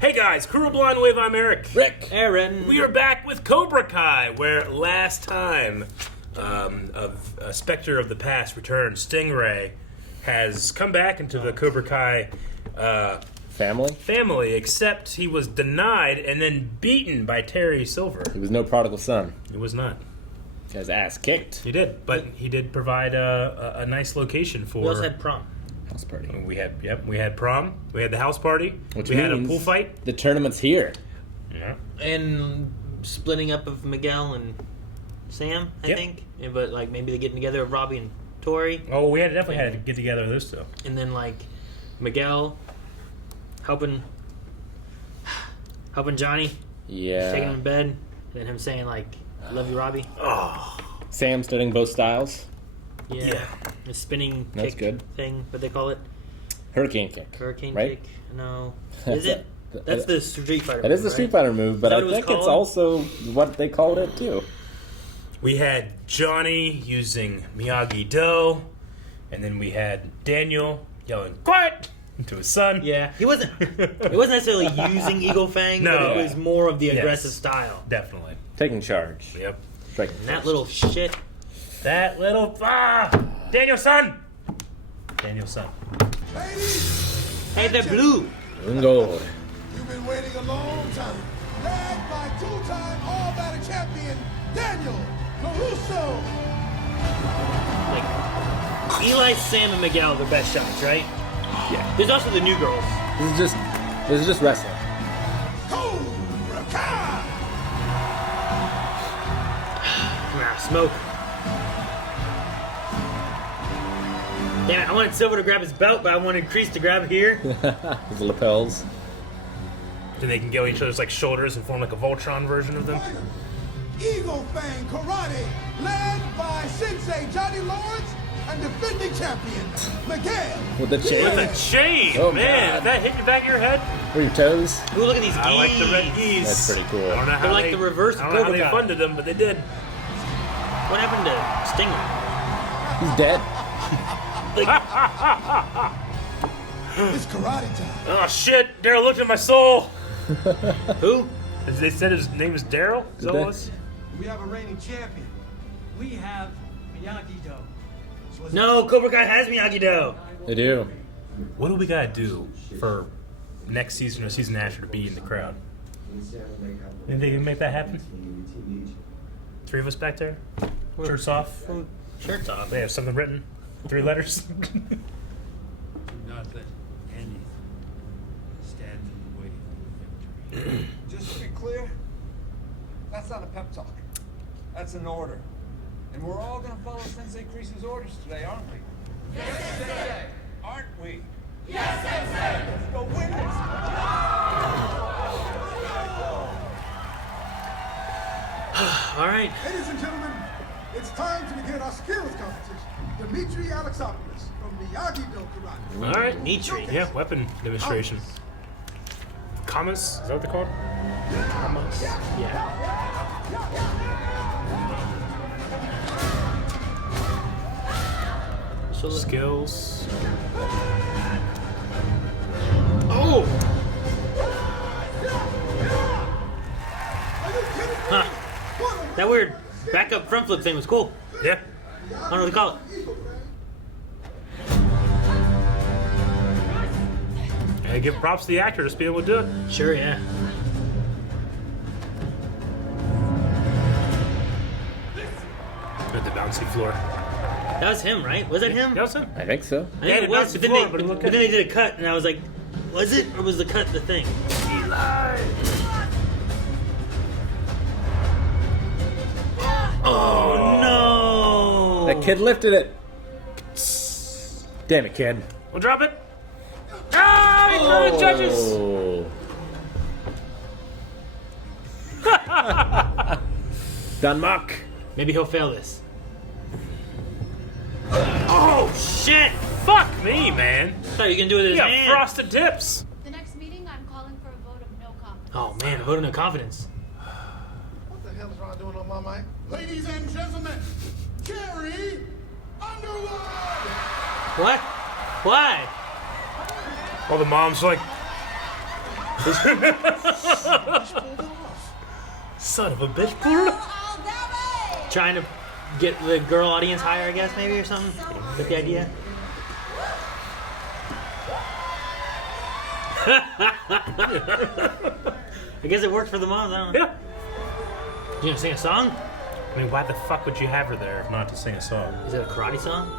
Hey guys, Crew Blind Wave, I'm Eric. Rick. Aaron. We are back with Cobra Kai, where last time of Spectre of the Past returned, Stingray has come back into the Cobra Kai Family, except he was denied and then beaten by Terry Silver. He was no prodigal son. He was not. He got his ass kicked. He did, but he did provide a nice location for... We also had prom. House party. We had prom, we had the house party, Which we had a means pool fight. the tournament's here. Yeah. And splitting up of Miguel and Sam, I think. Yeah, but like maybe they're getting together of Robbie and Tori. Oh, we definitely had to get together with those two. And then like Miguel helping Johnny, Yeah. taking him in bed, and then him saying like, "I love you, Robbie." Oh, Sam studying both styles. Yeah. The spinning That's kick good. thing, what they call it. Hurricane kick. Hurricane right? kick. No. Is it? That's the Street Fighter That move, is the Street right? Fighter move, but Is that I what it was think it's called? also what they called it too. we had Johnny using Miyagi-Do, and then we had Daniel yelling "Quiet!" to his son. Yeah, it wasn't necessarily using Eagle Fang, No. but it was more of the Yes. aggressive style. Definitely. Taking charge. Yep. Striking And that first. little shit. That little Daniel's son. Daniel's son. Ladies, Hey, they're blue. And gold. you've been waiting a long time. Led by two-time All-Valley champion Daniel LaRusso. Like Eli, Sam, and Miguel are the best shots, right? Yeah. There's also the new girls. This is just wrestling. Cobra Kai. Smoke. Damn it, I wanted Silver to grab his belt, but I wanted Kreese to grab here. His lapels. Then they can go each other's like shoulders and form like a Voltron version of them. Fighter. Eagle Fang Karate, led by Sensei Johnny Lawrence and defending champion Miguel. With the chain. With a chain, Oh, man! God. Did that hit the back of your head? For your toes. Ooh, look at these geese. I like the red geese. That's pretty cool. I don't know how They're like the reverse I don't know how Cobra they Kai. funded them, but they did. What happened to Stinger? He's dead. It's karate time. Oh shit! Daryl looked at my soul. Who? They said his name was Daryl. Is that what it was? We have a reigning champion. We have Miyagi-Do. No, Cobra Kai has Miyagi-Do. They do. What do we gotta do for next season or season after to be in the crowd? Think they can make that happen? 3 of us back there, shirts off. Shirts off. They have something written, 3 letters. Do not let any stand in the way of victory. Just to be clear, that's not a pep talk. That's an order. And we're all gonna follow Sensei Kreese's orders today, aren't we? Yes, Sensei! Aren't we? Yes, Sensei! Let's go win this! All right. Ladies and gentlemen, it's time to begin our skills competition. Dimitri Alexopoulos from Miyagi-Do Karate. All right, Nitri. yeah, weapon demonstration. Kamas, is that what they're called? Kamas. Yeah. So let's Skills. Oh! Huh. That weird back up front flip thing was cool. Yeah. I don't know what to call it. And give props to the actor just being able to do it. Sure, yeah. At the bouncy floor. That was him, right? Was that him? That was it. I think so. I Yeah, think the it was, bouncy but then, floor, they, but it looked but good. then they did a cut, and I was like, was it, or was the cut the thing? Oh, no! That kid lifted it. Damn it, kid. We'll drop it. Ah! He threw the judges. Oh. Denmark. Maybe he'll fail this. Oh shit! Fuck me, man. I thought you were going to do it with You his got hand. frosted tips. The next meeting, I'm calling for a vote of no confidence. Oh, man, vote of no confidence. What the hell is Ron doing on my mic? Ladies and gentlemen, Carrie Underwood! What? Why? All the moms are like, Son of a bitch. Pulled it off. Trying to get the girl audience higher, I guess, maybe, or something? Get the idea? I guess it worked for the moms, I don't know. Yeah. You gonna sing a song? I mean, why the fuck would you have her there if not to sing a song? Is it a karate song?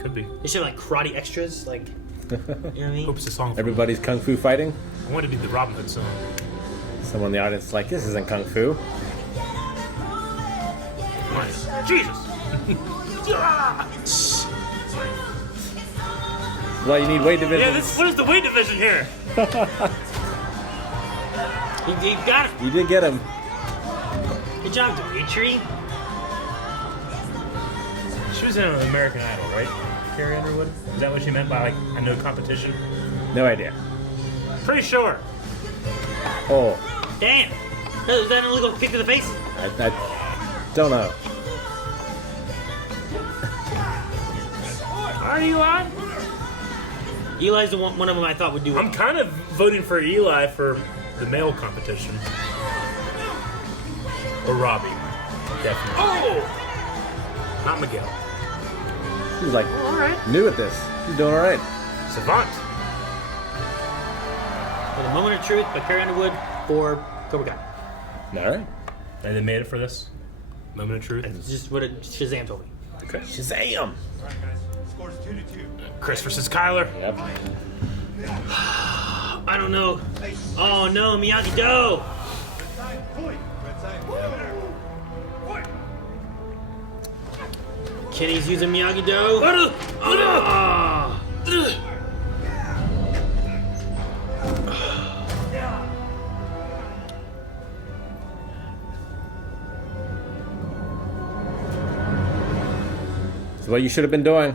Could be. They should have like karate extras, like, you know what I mean? Hope it's a song. Everybody's kung fu fighting. I want it to be the Robin Hood song. Someone in the audience is like, this isn't kung fu. Jesus. Well, you need weight division. Yeah, what is the weight division here? You got it. You did get him. Good job, Dimitri. She was in American Idol, right? Carrie Underwood? Is that what she meant by, like, a no competition? No idea. Pretty sure. Oh, Damn. Is that an illegal kick to the face? I don't know. Are you on? Eli's the one of them I thought would do it. I'm kind of voting for Eli for the male competition. Or Robbie. Definitely. Oh! Not Miguel. He's like Alright. new at this. He's doing all right. Savant. With a Moment of Truth by Carrie Underwood for Cobra Kai. All right. And they made it for this? Moment of truth? It's just what Shazam told me. Okay. Shazam! All right, guys. Score's 2-2. Chris versus Kyler. Yep. I don't know. Oh no, Miyagi-Do! Red side, point. Red side, point. Kenny's using Miyagi-Do. Ah. That's what you should have been doing.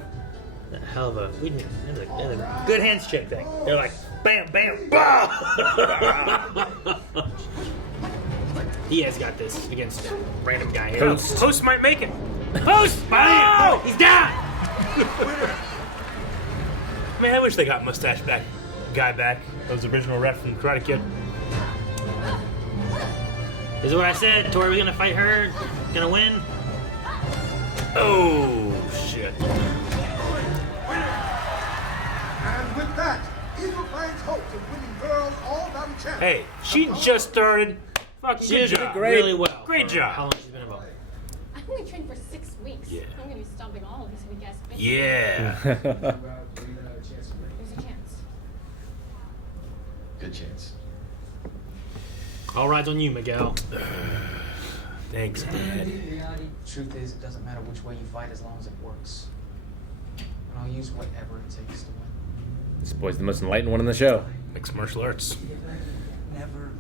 Hell of a, that's a good hands check thing. They're like, bam, bam, bah! He has got this against a random guy here. Host might make it. Host! Oh! He's down! Man, I wish they got mustache guy back. That was the original ref from Karate Kid. This is what I said. Tori was gonna fight her, gonna win. Oh, shit. And with that, Eagle Fang's hopes of winning girls all-time champion. Hey, she just started. Fucking She good did job. really well. Great for job. How long she's been involved? I only trained for 6 weeks. Yeah. I'm gonna be stomping all of these weak ass bitches. Yeah. There's a chance. Good chance. All rides on you, Miguel. Thanks, Dad. Truth is, it doesn't matter which way you fight as long as it works. And I'll use whatever it takes to win. This boy's the most enlightened one in the show. Mixed martial arts. Never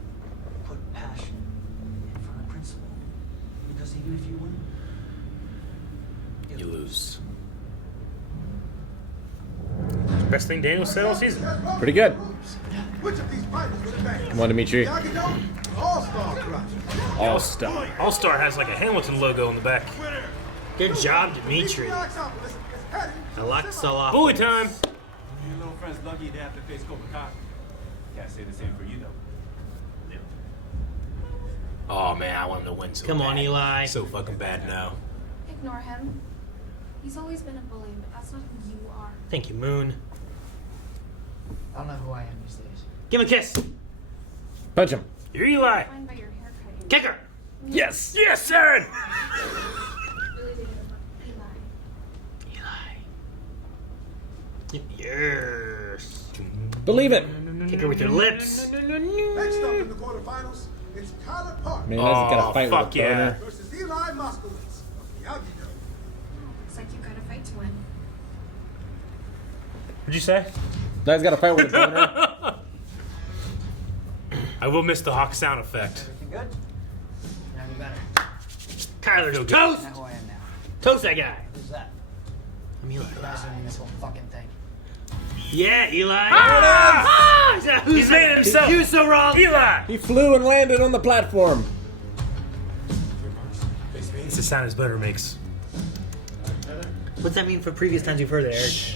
put passion in front of principle. Because even if you win, You lose. Best thing Daniel said all season. Pretty good. Which of these fighters will advance? Come on, Dimitri. Miyagi-Do, All-Star Karate. All-star. All-Star has like a Hamilton logo on the back. Good job, Dimitri. Alexopoulos is heading to Alexala. Bully time. Your little friend's lucky to have to face Cobra Kai. Can't say the same for you, though. Oh man, I want him to win so Come bad. on, Eli. So fucking bad now. Ignore him. He's always been a bully, but that's not who you are. Thank you, Moon. I don't know who I am these days. Give him a kiss. Punch him. You're Eli. Fine by your haircut. Kick her. Yes. Yes, Aaron. Really did Eli. Yes. Believe it. Kick her with your lips. Next up in the quarterfinals, it's Tyler Park Man, that's got a fight with a fuck yeah. boner. versus Eli Moskowitz of Miyagi-Do. Looks like you got a fight to win. What'd you say? Guy's got a fight with a boner. I will miss the hawk sound effect. Everything good? Now you better. Kyler's Feel good. toast. Now who I am now. Toast that guy. Who's that? I'm Eli. You guys are in this whole fucking thing. Yeah, Eli. Ah! He's made it himself. You so wrong. Eli. He flew and landed on the platform. It's the sound his butter makes. What's that mean for previous times you've heard it, Eric?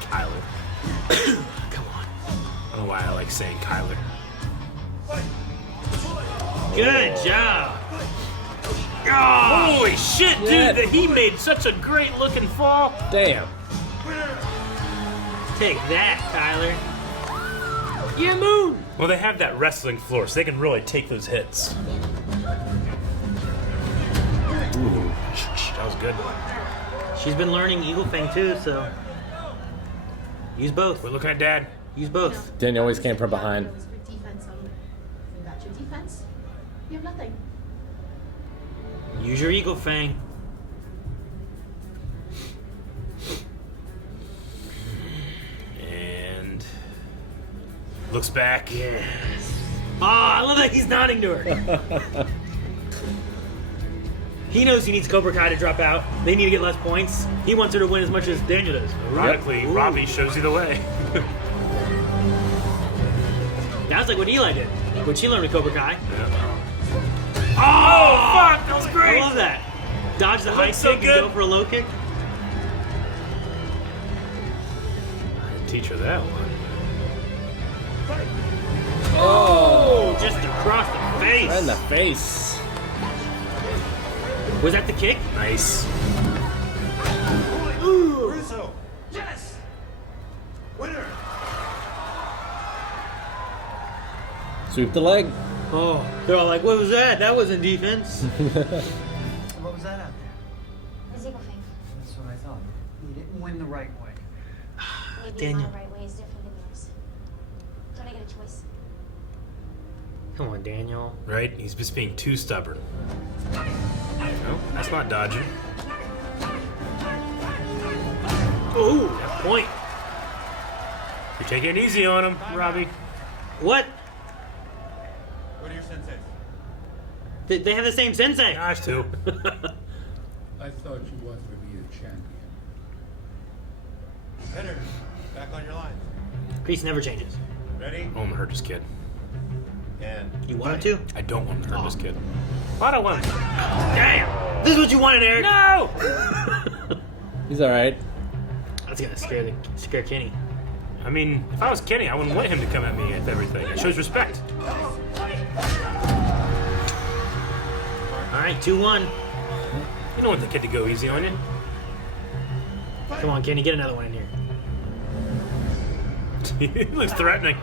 Kyler. Come on. I don't know why I like saying Kyler. Good job. Holy shit, dude! Yeah. That he made such a great looking fall. Damn. Take that, Tyler. Yeah, move. Well, they have that wrestling floor, so they can really take those hits. Ooh, that was good. She's been learning Eagle Fang too, so use both. We're looking at Dad. Use both. Daniel always came from behind. It was for defense only. Without your defense, you have nothing. Use your Eagle Fang. And looks back. Yes. Oh, I love that he's nodding to her. He knows he needs Cobra Kai to drop out. They need to get less points. He wants her to win as much as Daniel does. Ironically, Ooh. Robbie shows you the way. That's like what Eli did when she learned with Cobra Kai. Oh, fuck! That was great! I love that. Dodge the high looks so kick good. and go for a low kick. I didn't teach her that one. Oh, just across the face. Right in the face. Was that the kick? Nice. Ooh. Russo. Yes. Winner. Sweep the leg. Oh, they're all like, what was that? That wasn't defense. What was that out there? His Eagle Fang. That's what I thought. You didn't win the right way. Maybe Daniel. my right way is different than yours. Don't I get a choice? Come on, Daniel. Right? He's just being too stubborn. No, that's not dodging. Ooh, point. You're taking it easy on him, Robbie. What? What are your sensations? They have the same sensei. Gosh, too. I thought you wanted to be a champion. Winner. Back on your line. Crease never changes. Ready? I want to hurt this kid. And You wanted to? I don't want to hurt this kid. Why do I want to? Damn! This is what you wanted, Eric. No! He's alright. That's gonna scare Kenny. I mean, if I was Kenny, I wouldn't want him to come at me with everything. It shows respect. All right, 2-1. You don't want the kid to go easy on you. Come on, Kenny, get another one in here. He looks threatening.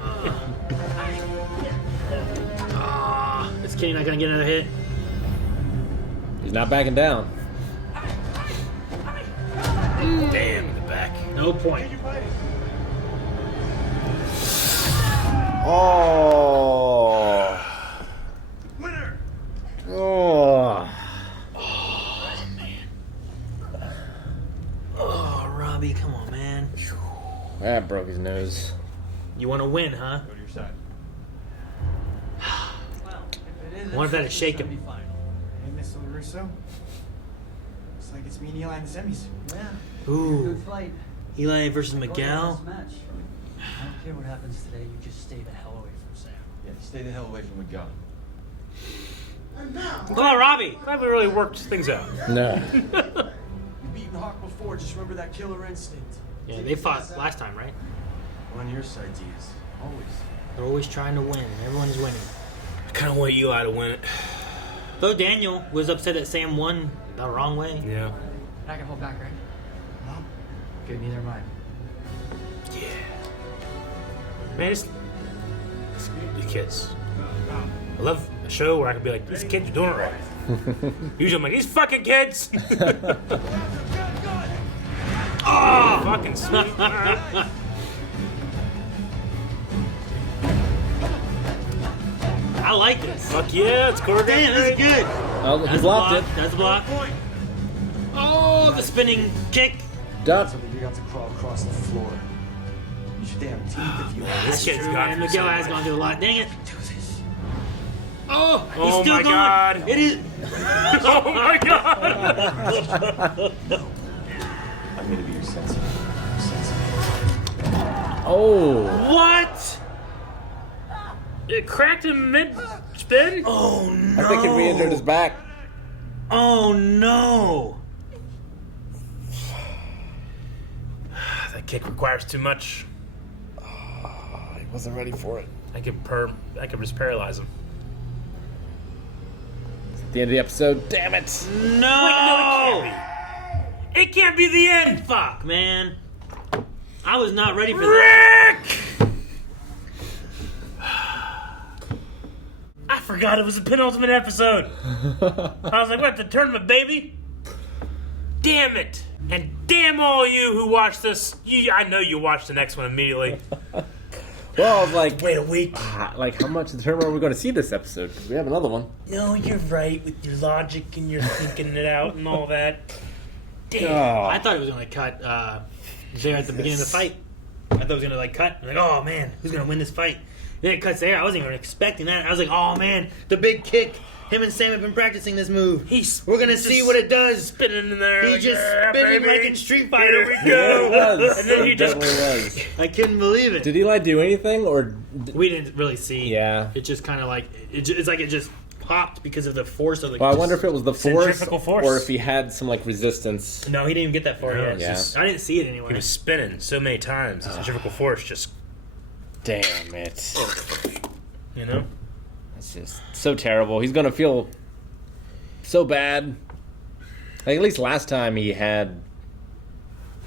Is Kenny not gonna get another hit? He's not backing down. Damn, in the back. No point. Oh. winner. Oh. Oh, Robbie, come on, man. That broke his nose. You want to win, huh? Go to your side. Well, if it is, What if that is shake him? Hey, Mr. LaRusso. Looks like it's me and Eli in the semis. Yeah. Ooh. Good fight. Eli versus Go to the Miguel. last match. I don't care what happens today. You just stay the hell away from Sam. Yeah, stay the hell away from the gun. Come on, Robbie. Glad we really worked things out. No. You've beaten Hawk before. Just remember that killer instinct. Yeah, they fought last time, right? On your side, Diaz. Always. They're always trying to win. Everyone's winning. I kind of want Eli to win it. Though Daniel was upset that Sam won the wrong way. Yeah. I can hold back, right? No. Good, neither am I. Yeah. Man, these kids. I love a show where I can be like, these kids are doing it right. Usually I'm like, these fucking kids! Oh, fucking sweet. All right. I like this. Fuck yeah, it's choreographed. Damn, this is good. Oh, he That's blocked a it. block. That's a block. Oh, the spinning kick. Duck. Something you got to crawl across the floor. You should damn teeth if you had This kid's got And it. Miguel has gone through a lot. Dang it. Oh, he's Oh still my going. God. It is. Oh my god! I'm gonna be your sensei. Oh. What? It cracked him mid spin? Oh no. I think he re-injured his back. Oh no. kick requires too much. He wasn't ready for it. I could just paralyze him. At the end of the episode, damn it! No! Wait, no, it can't be the end! Fuck, man. I was not ready for that. Rick! I forgot it was the penultimate episode. I was like, what, the tournament, baby? Damn it. And damn all you who watched this. I know you watched the next one immediately. Well, I was like, Wait a week. like how much determined are we going to see this episode? Because we have another one. No, you're right with your logic and your thinking it out and all that. Damn. Oh, I thought it was going to cut there at the beginning of the fight. I thought it was going to like cut. I'm like, oh man, who's going to win this fight? Then it cuts there. I wasn't even expecting that. I was like, oh man, the big kick. Him and Sam have been practicing this move. We're going to see what it does. Spinning in there. He's like, just yeah, spinning baby. like in Street Fighter. Here we go. Yeah, it was. And then he It just... definitely was. I couldn't believe it. Did Eli do anything, or We didn't really see. Yeah. It just kind of like it's like it just popped because of the force of the. well, I wonder if it was the force, Centrifugal force. or if he had some like resistance. No, he didn't even get that far No, yet. it's Yeah. just- I didn't see it anyway. He was spinning so many times. The centrifugal force just, Damn it! you know? It's just so terrible. He's gonna feel so bad. Like at least last time he had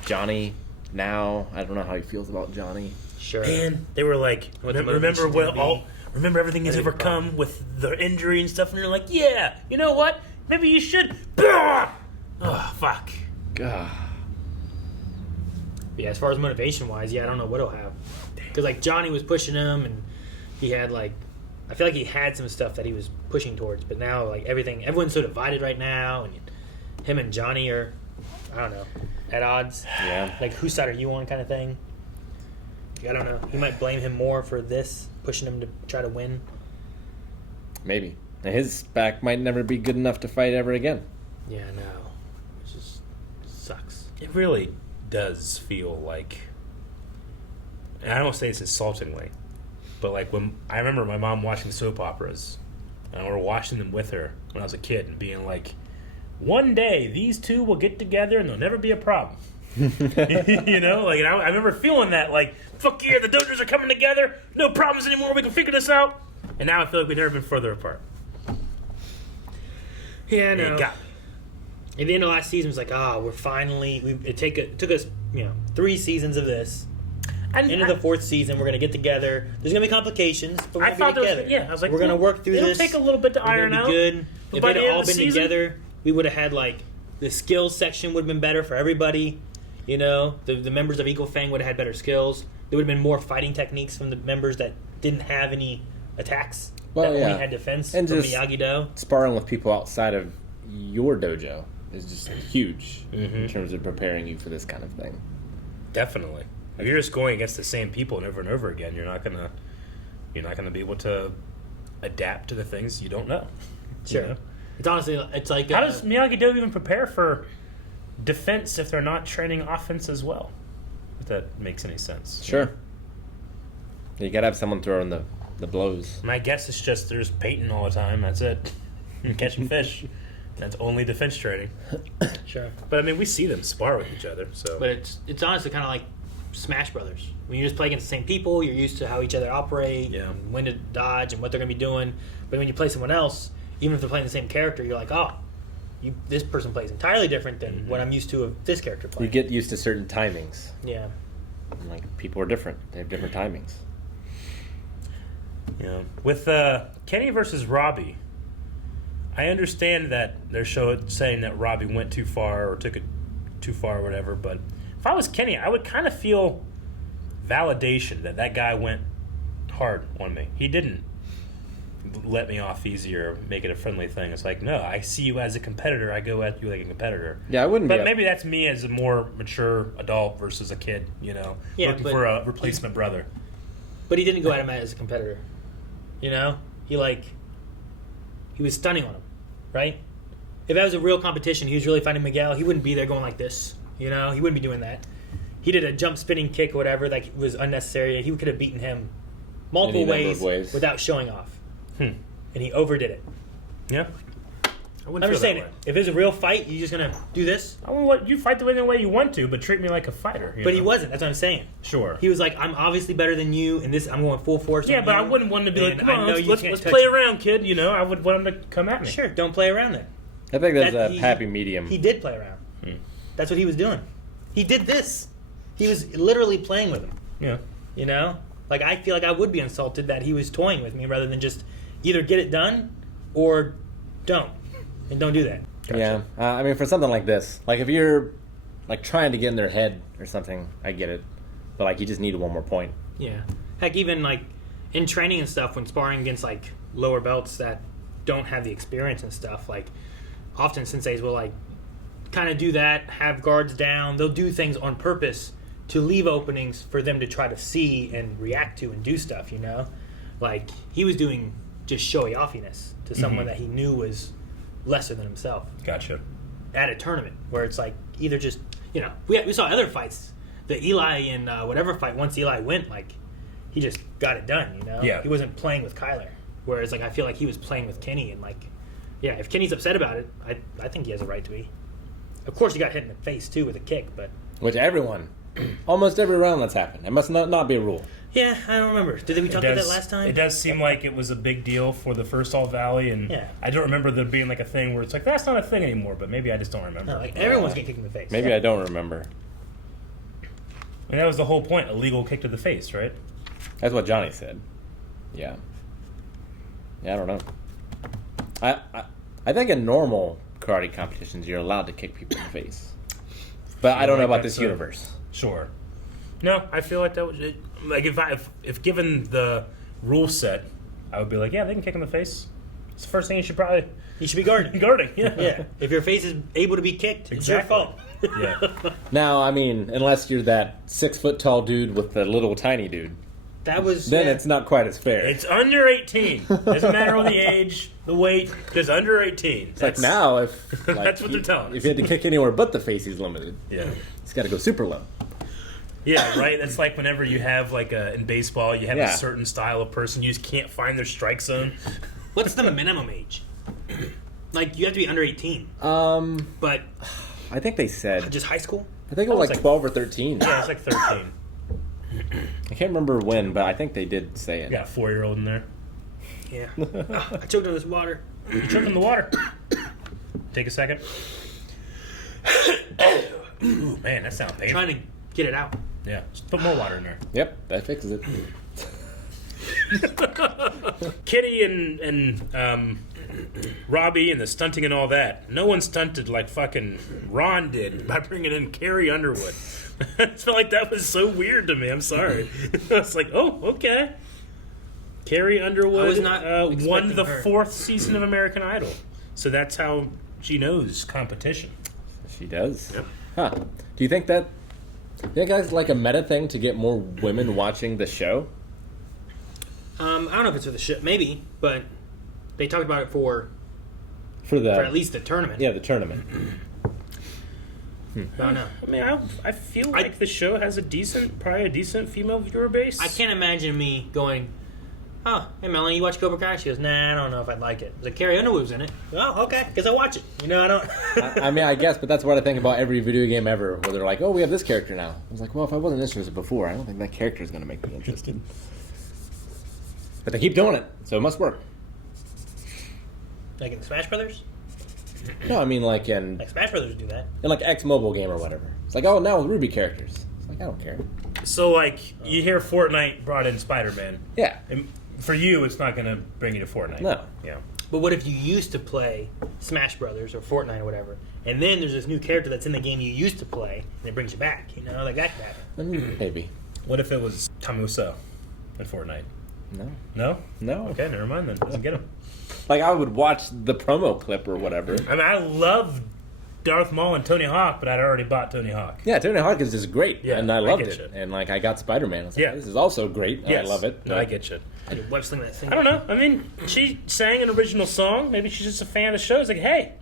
Johnny. Now I don't know how he feels about Johnny. Sure. And they were like, What the remember motivation's what gonna all, be. remember everything he's That'd be overcome with the injury and stuff, and they're like, yeah, you know what? Maybe you should. Oh, fuck. God. Yeah, as far as motivation wise, yeah, I don't know what he'll have. Because like Johnny was pushing him, and he had like, I feel like he had some stuff that he was pushing towards, but now like everyone's so divided right now, and him and Johnny are, I don't know, at odds. Yeah. Like whose side are you on, kind of thing. I don't know. He might blame him more for this, pushing him to try to win. Maybe. And his back might never be good enough to fight ever again. Yeah, no, which just sucks. It really does feel like, and I don't say this insultingly, but like when I remember my mom watching soap operas, and we were watching them with her when I was a kid, and being like, one day these two will get together and there'll never be a problem. You know, like, and I remember feeling that, like, fuck yeah, the dojos are coming together, no problems anymore, we can figure this out. And now I feel like we've never been further apart. Yeah, I And know. it got me. At the end of last season, it was like, we're finally. It took us, 3 seasons of this. And Into the 4th season, we're gonna get together. There's gonna be complications, but we're I gonna thought be there was, together. yeah, I was like, we're gonna work through it'll this. take a little bit to We're iron gonna out. be good. But If by they'd the end all of the been season- together, we would have had like the skills section would have been better for everybody. You know, the members of Eagle Fang would have had better skills. There would have been more fighting techniques from the members that didn't have any attacks. Well, that yeah. only had defense And from just- Miyagi-Do. Sparring with people outside of your dojo is just huge Mm-hmm. in terms of preparing you for this kind of thing. Definitely. If you're just going against the same people and over again, you're not gonna be able to adapt to the things you don't know. Sure. You know? It's honestly, it's like How does Miyagi-Do even prepare for defense if they're not training offense as well? If that makes any sense. Sure. You gotta have someone throwing the blows. My guess is just there's Peyton all the time. That's it. Catching fish. That's only defense training. Sure. But I mean, we see them spar with each other. So. But it's honestly kind of like Smash Brothers. When you just play against the same people, you're used to how each other operate, Yeah. and when to dodge, and what they're going to be doing. But when you play someone else, even if they're playing the same character, you're like, this person plays entirely different than what I'm used to of this character You playing. get used to certain timings. Yeah. And, like, people are different. They have different timings. Yeah. With Kenny versus Robbie, I understand that they're saying that Robbie went too far or took it too far or whatever, but if I was Kenny, I would kind of feel validation that guy went hard on me. He didn't let me off easy or make it a friendly thing. It's like, no, I see you as a competitor. I go at you like a competitor. Yeah, I wouldn't But be. maybe that's me as a more mature adult versus a kid, Yeah, looking but- for a replacement brother. But he didn't go at him as a competitor. You know? He was stunning on him, right? If that was a real competition, he was really fighting Miguel, he wouldn't be there going like this. You know? He wouldn't be doing that. He did a jump spinning kick or whatever that was unnecessary. He could have beaten him multiple Any number ways of ways. without showing off. Hmm. And he overdid it. Yeah. wouldn't I'm just feel saying, that way. if it's a real fight, you're just gonna do this. I wouldn't let you fight the way you want to, but treat me like a fighter. But he know? wasn't. That's what I'm saying. Sure. He was like, I'm obviously better than you, and this I'm going full force. Yeah, on but you, I wouldn't want him to be like, and come I on, know let's, you let's, can't let's touch play me. around, kid. You know, I would want him to come at me. Sure, don't play around then. I think there's That- a he- happy medium. He did play around. That's what he was doing. He did this. He was literally playing with him. Yeah. You know? Like, I feel like I would be insulted that he was toying with me rather than just either get it done or don't. And don't do that. Yeah, I mean, for something like this, like if you're like trying to get in their head or something, I get it. But like, you just need one more point. Yeah. Heck, even like in training and stuff, when sparring against like lower belts that don't have the experience and stuff, like often senseis will like kind of do that, have guards down. They'll do things on purpose to leave openings for them to try to see and react to and do stuff, you know? Like he was doing just showy offiness to someone that he knew was lesser than himself Gotcha. at a tournament where it's like either just, you know, we saw other fights. The Eli and whatever fight, once Eli went, like he just got it done, you know? Yeah. He wasn't playing with Kyler. Whereas like I feel like he was playing with Kenny and like, yeah, if Kenny's upset about it, I think he has a right to be. Of course he got hit in the face too with a kick, but Which everyone, almost every round that's happened. It must not be a rule. yeah, I don't remember. Did we talk about that last time? It does seem like it was a big deal for the first All Valley, and Yeah. I don't remember there being like a thing where it's like that's not a thing anymore. But maybe I just don't remember. No, like everyone's getting kicked in the face. Maybe I don't remember. And that was the whole point—a legal kick to the face, right? That's what Johnny said. Yeah. Yeah, I don't know. I think in normal karate competitions you're allowed to kick people in the face, but I don't know about this universe. Sure. No, I feel like that was it. Like if given the rule set, I would be like, yeah, they can kick in the face. It's the first thing you should probably be guarding. guarding. Yeah. Yeah, if your face is able to be kicked, it's your Exactly. fault. Yeah. Now, I mean, unless you're that 6 foot tall dude with the little tiny dude, That was then it's not quite as fair. It's under 18. Doesn't matter on the age, the weight, just under 18. It's like now, if like, That's what they're telling us. If you had to kick anywhere but the face, he's limited. Yeah. He's got to go super low. Yeah, right? That's like whenever you have, like, in baseball, you have Yeah. a certain style of person, you just can't find their strike zone. What's the minimum age? Like you have to be under 18, but I think they said. just high school. I think it was it's like like- 12 or 13. Yeah, it's like 13. I can't remember when, but I think they did say it. You got a 4-year-old in there. Yeah, I choked on this water. You choke in the water. Take a second. Ooh, man, that sounds painful. Trying to get it out. Yeah, just put more water in there. Yep, that fixes it. Kitty and Robbie and the stunting and all that. No one stunted like fucking Ron did by bringing in Carrie Underwood. I felt like that was so weird to me. I'm sorry. I was like, oh, okay. Carrie Underwood I was not won expecting the her. 4th season of American Idol. So that's how she knows competition. She does. Yep. Huh. Do you think that... You think that's like a meta thing to get more women watching the show? I don't know if it's for the show, maybe, but they talked about it for For at least the tournament. Yeah, the tournament. I don't know. I mean, I feel like the show has probably a decent female viewer base. I can't imagine me going, oh, hey Melanie, you watch Cobra Kai? She goes, nah, I don't know if I'd like it. It's like Carrie Underwood's in it. Oh, okay, guess I'll watch it. You know, I don't. I mean, I guess, but that's what I think about every video game ever, where they're like, oh, we have this character now. I was like, well, if I wasn't interested before, I don't think that character is going to make me interested. But they keep doing it, so it must work. Like in Smash Brothers? No, I mean, like in Smash Brothers do that. like X mobile game or whatever. It's like, oh, now with Ruby characters. It's like, I don't care. So, like, you hear Fortnite brought in Spider-Man. Yeah. And for you, it's not going to bring you to Fortnite. No. Yeah. But what if you used to play Smash Brothers or Fortnite or whatever, and then there's this new character that's in the game you used to play, and it brings you back? You know, like that could happen. Maybe. What if it was Tamuso in Fortnite? No. No? No. Okay, never mind then. Doesn't get him. Like, I would watch the promo clip or whatever. I mean, I love Darth Maul and Tony Hawk, but I'd already bought Tony Hawk. Yeah, Tony Hawk is just great, Yeah, and I I loved get it. you. And, like, I got Spider-Man. I was like, Yeah. this is also great, and Yes. I love it. No, I get you. I did web sling that thing. I don't know. I mean, she sang an original song. Maybe she's just a fan of the show. It's like, hey,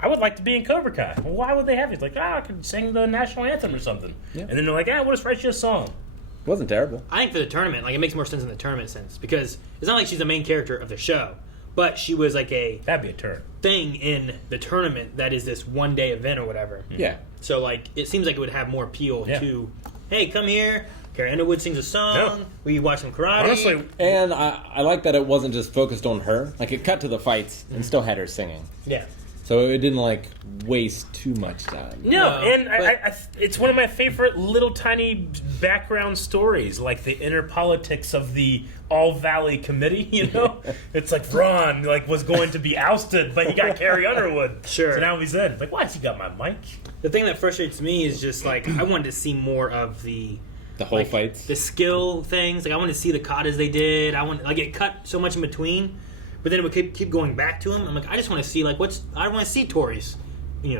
I would like to be in Cobra Kai. Well, why would they have you? It's like, I could sing the national anthem or something. Yeah. And then they're like, we'll just write you a song. It wasn't terrible. I think for the tournament, like it makes more sense in the tournament sense because it's not like she's the main character of the show, but she was like That'd be a turn. thing in the tournament that is this one-day event or whatever. Yeah. So, like, it seems like it would have more appeal Yeah. to, hey, come here. Carrie Underwood sings a song. No. We watch some karate. Honestly, And I like that it wasn't just focused on her. Like, it cut to the fights and still had her singing. Yeah. So it didn't, like, waste too much time. no, No, and but- it's one of my favorite little tiny background stories, like the inner politics of the All Valley Committee. You know, it's like Ron was going to be ousted, but he got Carrie Underwood. Sure. So now he's in. It's like, why has he got my mic? The thing that frustrates me is just, like, I wanted to see more of the whole fights. the skill things. Like, I wanted to see the katas they did. It cut so much in between, but then it would keep going back to him. I'm like, I just want to see I want to see Tori's,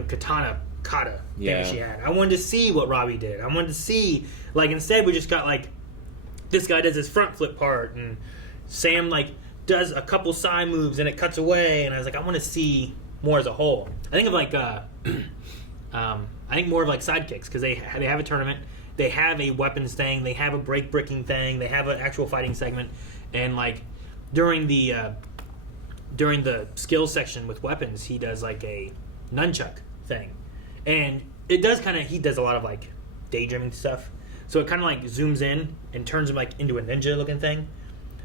katana kata thing that she had. I wanted to see what Robbie did. I wanted to see, instead we just got this guy does his front flip part and Sam does a couple side moves and it cuts away, and I was like, I want to see more as a whole. I think of I think more of sidekicks, because they have a tournament, they have a weapons thing, they have a breaking thing, they have an actual fighting segment, and during the skills section with weapons, he does a nunchuck thing, and it does he does a lot of daydreaming stuff, so it kind of zooms in and turns him into a ninja looking thing,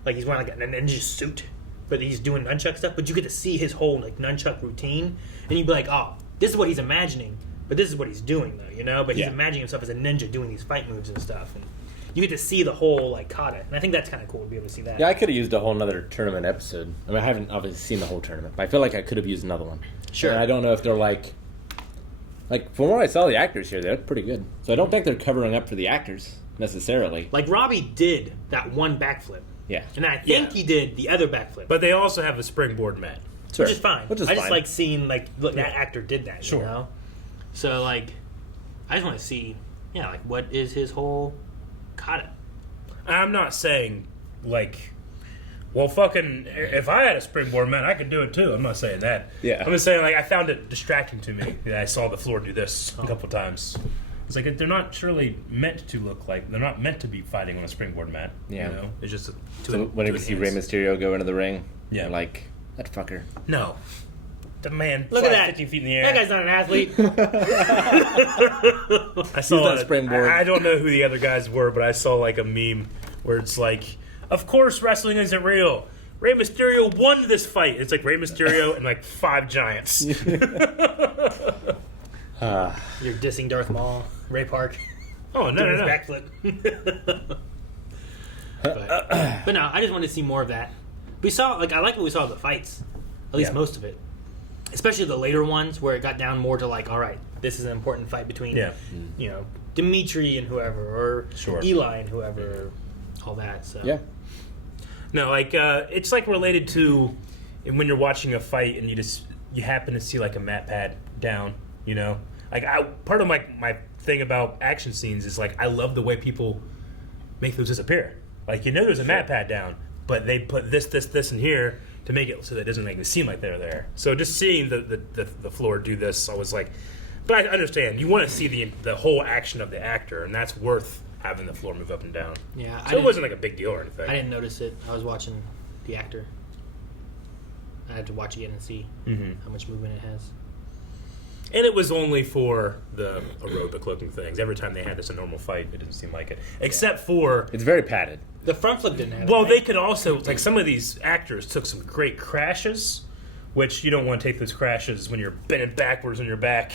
he's wearing a ninja suit, but he's doing nunchuck stuff, but you get to see his whole nunchuck routine, and you'd be like, oh, this is what he's imagining, but this is what he's doing though, but he's imagining himself as a ninja doing these fight moves and stuff, and you get to see the whole kata, and I think that's kind of cool to be able to see that. Yeah, I could have used a whole nother tournament episode. I mean, I haven't obviously seen the whole tournament, but I feel like I could have used another one. Sure. And I don't know if they're from what I saw, the actors here, they're pretty good. So I don't think they're covering up for the actors necessarily. Robbie did that one backflip. Yeah. And I think he did the other backflip. But they also have a springboard mat. Sure. Which is fine. Which is I just fine. like seeing, look, that actor did that, Sure. you know? So, I just want to see, what is his whole kata? I'm not saying, if I had a springboard mat, I could do it too. I'm not saying that. Yeah. I'm just saying, I found it distracting to me that I saw the floor do this a couple times. It's they're not surely meant to look they're not meant to be fighting on a springboard mat. Yeah. You know? It's just So whenever you see Rey Mysterio go into the ring, Yeah. you're like, that fucker. No. The man Look at flies that. 15 feet in the air. That guy's not an athlete. I saw not springboard. I don't know who the other guys were, but I saw a meme where it's of course wrestling isn't real. Rey Mysterio won this fight. It's Rey Mysterio and 5 giants. You're dissing Darth Maul, Ray Park. Oh, no, doing no, no. his backflip. but no, I just wanted to see more of that. We saw, I like what we saw of the fights. At least Yeah. most of it. Especially the later ones where it got down more to all right, this is an important fight between, Dimitri and whoever, or Sure. Eli and whoever, or all that. So Yeah. No, it's related to when you're watching a fight and you happen to see a mat pad down, you know? Part of my thing about action scenes is I love the way people make those disappear. There's a mat pad down, but they put this in here to make it so that it doesn't make it seem like they're there. So just seeing the floor do this, I was but I understand. You want to see the whole action of the actor, and that's worth having the floor move up and down. Yeah, So it wasn't a big deal or anything. I didn't notice it. I was watching the actor. I had to watch again and see how much movement it has. And it was only for the aerobic looking things. Every time they had this a normal fight, it didn't seem like it. Except for... It's very padded. The front flip didn't have it. Well, right? they could also... some of these actors took some great crashes, which you don't want to take those crashes when you're bending backwards on your back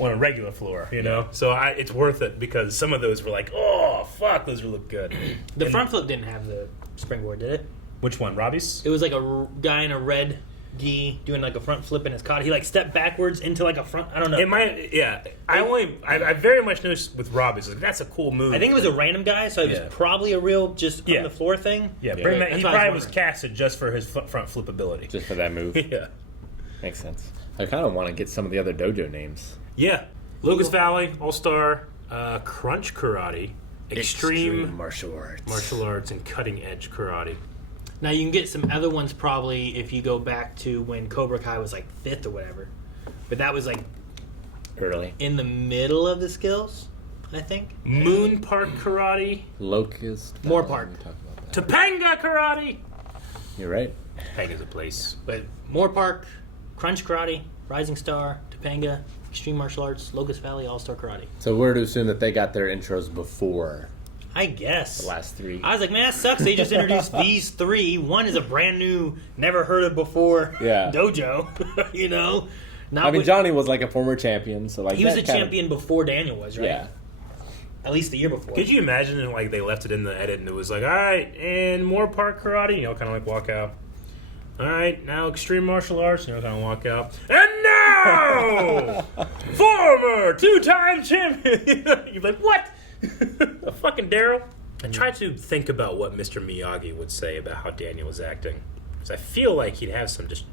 on a regular floor, you know? So it's worth it because some of those were oh, fuck, those look good. The front flip didn't have the springboard, did it? Which one, Robbie's? It was a guy in a red gi doing a front flip in his kata. He stepped backwards into a front. I don't know. It might, yeah. I very much noticed with Robbie's. That's a cool move. I think it was a random guy, so it was probably a real just on the floor thing. Yeah, That's he what I probably was was casted just for his front flip ability. Just for that move. Yeah. Makes sense. I kind of want to get some of the other dojo names. Yeah. Locust Valley, All-Star, Crunch Karate, Extreme Martial Arts, and Cutting Edge Karate. Now you can get some other ones probably if you go back to when Cobra Kai was 5th or whatever, but that was Early. in the middle of the skills, I think. Moon Park Karate, Locust. More Valley, Park. we talked about that. Topanga Karate. You're right. Topanga's a place. But Moore Park, Crunch Karate, Rising Star, Topanga, Extreme Martial Arts, Locust Valley, All Star Karate. So we're to assume that they got their intros before I guess. the last 3. I was like, man, that sucks. They just introduced these 3. One is a brand new, never heard of before dojo. You know? I mean, Johnny was like a former champion, so like he was a champion before Daniel was, right? Yeah. At least the year before. Could you imagine like they left it in the edit and it was like, all right, and Moore Park Karate, you know, kind of like walk out. All right, now Extreme Martial Arts, you know, kind of walk out. And now, former 2-time champion. You're like, what? A fucking Daryl? I tried to think about what Mr. Miyagi would say about how Daniel was acting, because I feel like he'd have some just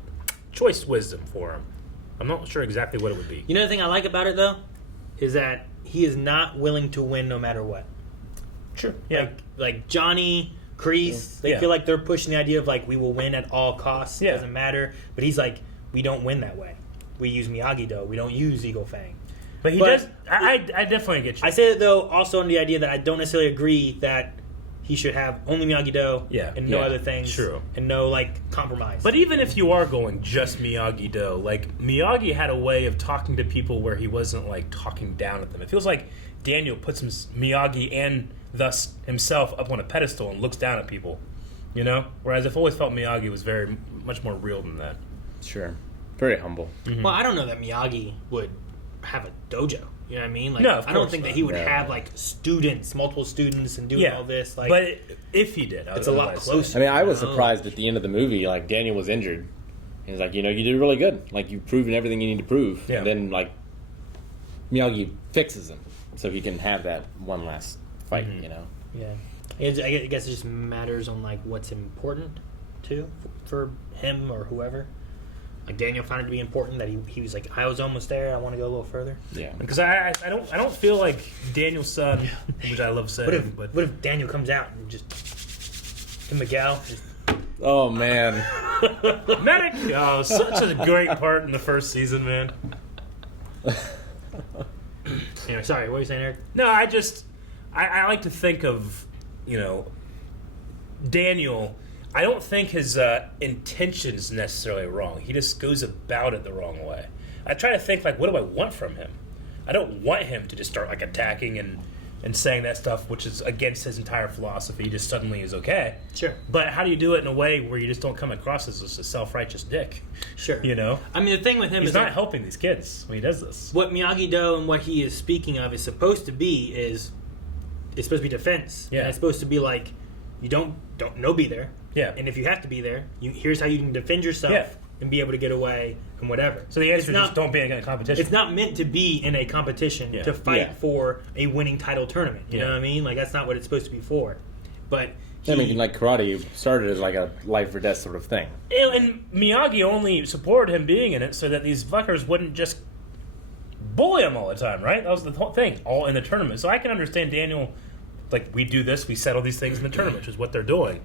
choice wisdom for him. I'm not sure exactly what it would be. You know the thing I like about it, though? Is that he is not willing to win no matter what. Sure. Yeah. Like Johnny, Kreese, they feel like they're pushing the idea of like we will win at all costs. Yeah. Doesn't matter. But he's like, we don't win that way. We use Miyagi-Do. We don't use Eagle Fang. But he does. I definitely get you. I say that though also on the idea that I don't necessarily agree that he should have only Miyagi-Do and no other things. True. And no like compromise. But even if you are going just Miyagi-Do, like Miyagi had a way of talking to people where he wasn't like talking down at them. It feels like Daniel puts Miyagi and thus himself up on a pedestal and looks down at people, you know? Whereas I've always felt Miyagi was very much more real than that. Sure. Very humble. Well, I don't know that Miyagi would have a dojo. You know what I mean? Like, No, of I don't course think not. that he would No. have like students, multiple students, and doing all this. Like, but if he did, it's a lot closer. I mean, I was surprised at the end of the movie, like, Daniel was injured. He was like, you know, you did really good. Like, you've proven everything you need to prove. Yeah. And then, like, Miyagi fixes him so he can have that one last fight, you know? Yeah, I guess it just matters on like what's important too for him or whoever. Like Daniel found it to be important that he was like, I was almost there. I want to go a little further. Yeah. Because I don't feel like Daniel's son, which I love saying, What if Daniel comes out and just and Miguel just Oh, man. Medic! Oh, such a great part in the first season, man. anyway, sorry, what were you saying, Eric? No, I like to think of, you know, Daniel. I don't think his intention is necessarily wrong. He just goes about it the wrong way. I try to think, like, what do I want from him? I don't want him to just start, like, attacking and saying that stuff, which is against his entire philosophy, just suddenly is okay. Sure. But how do you do it in a way where you just don't come across as just a self-righteous dick? Sure. You know? I mean, the thing with him He's is not that helping these kids when he does this. what Miyagi-Do and what he is speaking of is supposed to be it's supposed to be defense. Yeah. And it's supposed to be like, you don't be there. Yeah. And if you have to be there, here's how you can defend yourself Yeah. and be able to get away and whatever. So the answer is just don't be in a competition. It's not meant to be in a competition to fight for a winning title tournament. You know what I mean? Like, that's not what it's supposed to be for. But I mean, like karate started as like a life or death sort of thing. And Miyagi only supported him being in it so that these fuckers wouldn't just bully him all the time, right? That was the whole thing, all in the tournament. So I can understand Daniel, like, we do this, we settle these things in the tournament, which is what they're doing.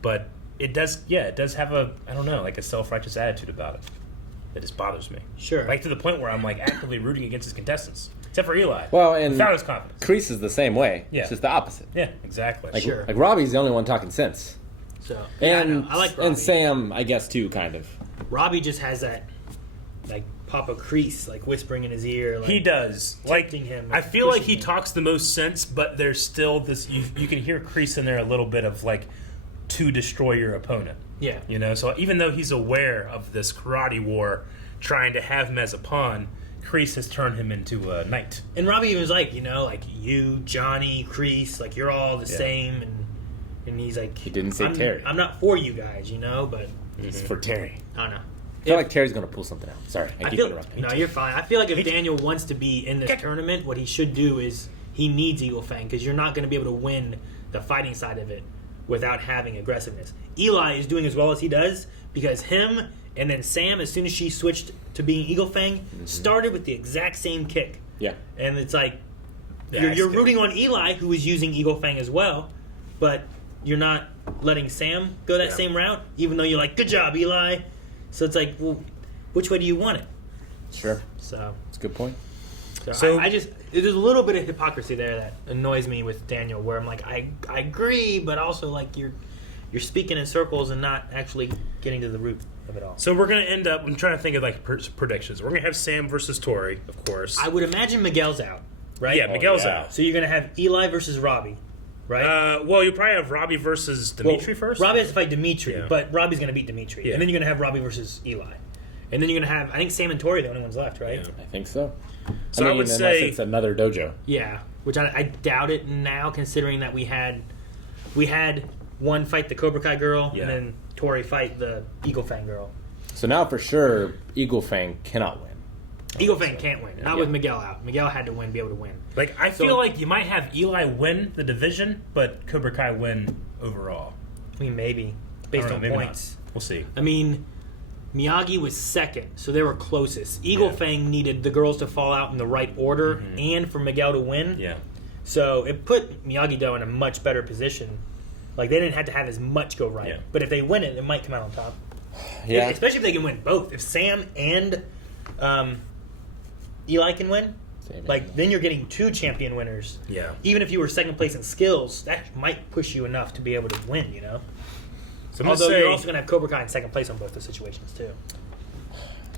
But it does have a, I don't know, like a self-righteous attitude about it. That just bothers me. Sure. Like to the point where I'm like actively rooting against his contestants. Except for Eli. Well, and without his confidence. Kreese is the same way. Yeah. It's just the opposite. Yeah, exactly. Like, Sure. like Robbie's the only one talking sense. So And I like Robbie. and Sam, I guess, too, kind of. Robbie just has that, like, Papa Kreese, like, whispering in his ear. Like, He does. Like, tempting him, I feel like pushing he him. talks the most sense, but there's still this. You can hear Kreese in there a little bit of like to destroy your opponent. Yeah. You know, so even though he's aware of this karate war, trying to have him as a pawn, Kreese has turned him into a knight. And Robbie was like, you know, like, you, Johnny, Kreese, like, you're all the same. And he's like... He didn't say Terry. I'm not for you guys, you know, but... It's for Terry. I don't know. I feel like Terry's going to pull something out. Sorry, I keep interrupting. No, you're fine. I feel like if Daniel wants to be in this tournament, what he should do is he needs Eagle Fang, because you're not going to be able to win the fighting side of it without having aggressiveness. Eli is doing as well as he does because him and then Sam, as soon as she switched to being Eagle Fang, started with the exact same kick. Yeah. And it's like, Yeah, you're rooting on Eli, who is using Eagle Fang as well, but you're not letting Sam go that same route, even though you're like, good job, Eli. So it's like, well, which way do you want it? Sure. So That's a good point. So I just, there's a little bit of hypocrisy there that annoys me with Daniel, where I'm like, I agree, but also like you're you're speaking in circles and not actually getting to the root of it all. So we're going to end up, I'm trying to think of like predictions. We're going to have Sam versus Tori, of course. I would imagine Miguel's out, right? Yeah, Miguel's yeah. out. So you're going to have Eli versus Robbie, right? Well, you probably have Robbie versus Dimitri first. Robbie has to fight Dimitri, Yeah. but Robbie's going to beat Dimitri. Yeah. And then you're going to have Robbie versus Eli. And then you're going to have, I think Sam and Tori are the only ones left, right? Yeah. I think so. So I would unless say- it's another dojo. Yeah, which I doubt it now, considering that we had one fight the Cobra Kai girl, Yeah. and then Tori fight the Eagle Fang girl. So now for sure, Eagle Fang cannot win. Eagle Fang can't win, not with Miguel out. Miguel had to win, be able to win. Like, I So- feel like you might have Eli win the division, but Cobra Kai win overall. I mean, maybe I based don't know, on maybe points. not. We'll see. I mean, Miyagi was second, so they were closest. Eagle Yeah. Fang needed the girls to fall out in the right order and for Miguel to win. Yeah. So it put Miyagi-Do in a much better position. Like, they didn't have to have as much go right. Yeah. But if they win it, it might come out on top. Yeah. Especially if they can win both. If Sam and Eli can win, like, then you're getting 2 champion winners. Yeah. Even if you were second place in skills, that might push you enough to be able to win, you know? So I'm going to Although say, you're also going to have Cobra Kai in second place on both the situations, too.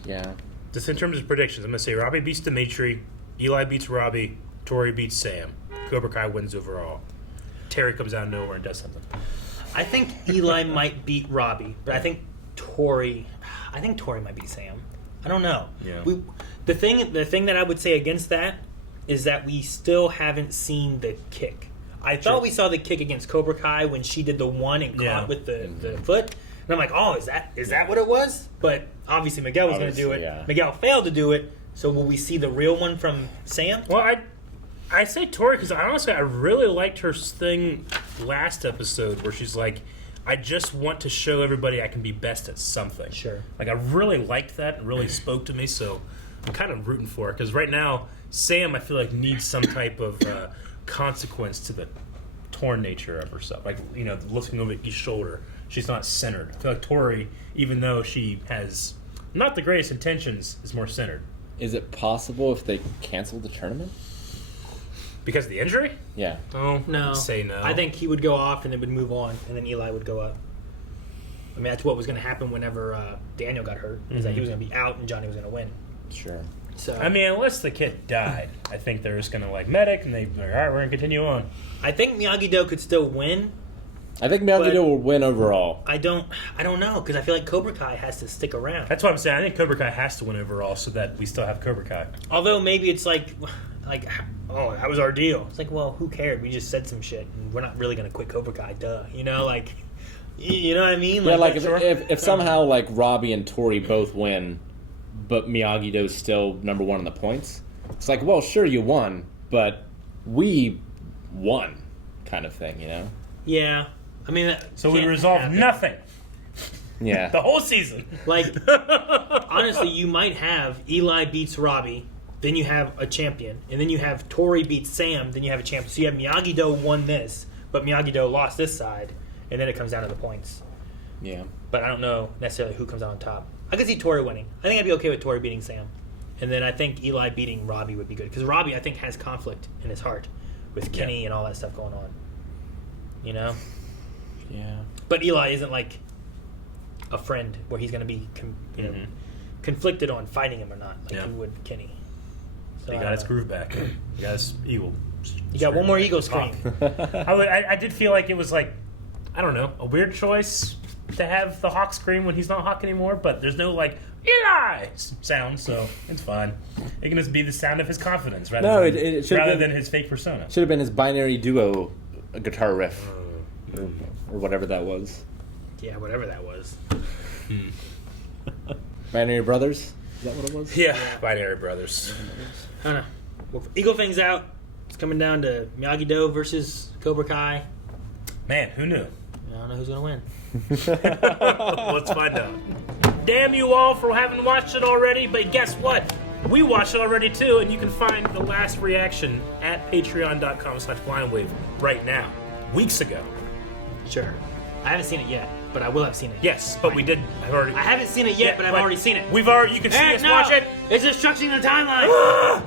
Yeah. just in terms of predictions, I'm going to say Robbie beats Dimitri, Eli beats Robbie, Tori beats Sam. Cobra Kai wins overall. Terry comes out of nowhere and does something. I think Eli might beat Robbie, but I think Tori might beat Sam. I don't know. Yeah. The thing that I would say against that is that we still haven't seen the kick. I thought we saw the kick against Cobra Kai when she did the one and caught with the foot. And I'm like, oh, is that what it was? But obviously Miguel was going to do it. Yeah. Miguel failed to do it. So will we see the real one from Sam? Well, I say Tori because honestly, I really liked her thing last episode where she's like, I just want to show everybody I can be best at something. Sure. Like, I really liked that. It really spoke to me, so I'm kind of rooting for her. Because right now, Sam, I feel like, needs some type of consequence to the torn nature of herself. Like, you know, looking over each shoulder. She's not centered. I feel like Tori, even though she has not the greatest intentions, is more centered. Is it possible if they cancel the tournament? Because of the injury? Yeah. Oh, No. I'd say no. I think he would go off and then would move on, and then Eli would go up. I mean, that's what was going to happen whenever Daniel got hurt, is that he was going to be out and Johnny was going to win. Sure. So I mean, unless the kid died, I think they're just going to, like, medic, and they're like, all right, we're going to continue on. I think Miyagi-Do could still win. I think Miyagi-Do But- will win overall. I don't know, because I feel like Cobra Kai has to stick around. That's what I'm saying. I think Cobra Kai has to win overall so that we still have Cobra Kai. Although maybe it's like, oh, that was our deal. It's like, well, who cared? We just said some shit, and we're not really going to quit Cobra Kai, duh. You know, like, you know what I mean? Yeah, like if somehow like Robbie and Tori both win, but Miyagi-Do's still number one in the points, it's like, well, sure you won, but we won, kind of thing, you know? Yeah. I mean, So we can't resolved happen. nothing Yeah. the whole season. Like, honestly, you might have Eli beats Robbie, then you have a champion, and then you have Tori beats Sam, then you have a champion. So you have Miyagi-Do won this, but Miyagi-Do lost this side, and then it comes down to the points. Yeah. But I don't know necessarily who comes out on top. I could see Tori winning. I think I'd be okay with Tori beating Sam. And then I think Eli beating Robbie would be good. Because Robbie, I think, has conflict in his heart with Kenny and all that stuff going on. You know? Yeah. But Eli isn't like a friend where he's going to be conflicted on fighting him or not, like he would Kenny. So He got his groove back. He got his eagle. You got one more ego scream. I did feel like it was like, I don't know, a weird choice to have the Hawk scream when he's not Hawk anymore, but there's no like Eli sound, so it's fine. It can just be the sound of his confidence rather than his fake persona. Should have been his binary duo guitar riff. Or whatever that was. Yeah, whatever that was. Binary Brothers? Is that what it was? Yeah, Binary Brothers. I don't know. Well, Eagle Fang's out. It's coming down to Miyagi-Do versus Cobra Kai. Man, who knew? I don't know who's going to win. Let's find out. Damn you all for having watched it already, but guess what? We watched it already too, and you can find the last reaction at patreon.com/blindwave right now. Weeks ago. Sure. I haven't seen it yet, but I will have seen it. Yes, but we did. I've already. I haven't seen it yet, but I've already seen it. We've already. You can see us watch it. It's destruction in the timeline.